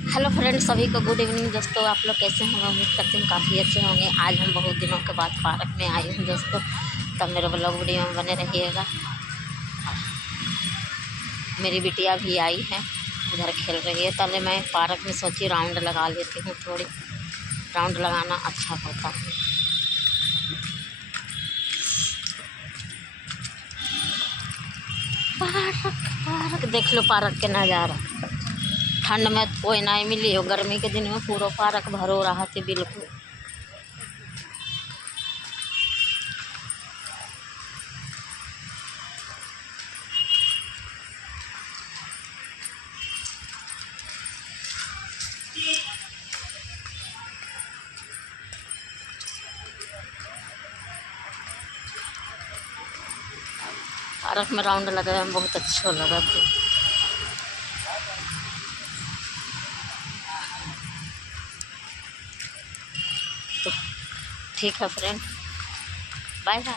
Hello friends, सभी को good evening. दोस्तों, आप लोग कैसे हैं? मैं उम्मीद करती हूँ काफ़ी अच्छे होंगे। आज हम बहुत दिनों के बाद पार्क में आई हूँ दोस्तों, तब मेरे ब्लॉग वीडियो में बने रहिएगा। मेरी बिटिया भी आई है, उधर खेल रही है। पहले मैं पार्क में सोची राउंड लगा लेती हूँ, थोड़ी राउंड लगाना अच्छा होता है। पार्क पार्क देख लो, पार्क के नज़ारा। ठंड में कोई नहीं मिली हो, गर्मी के दिन में पूरा पार्क भरो रहा थी बिल्कुल। पार्क में राउंड लगाया, बहुत अच्छा लगा था। तो ठीक है फ्रेंड, बाय बाय।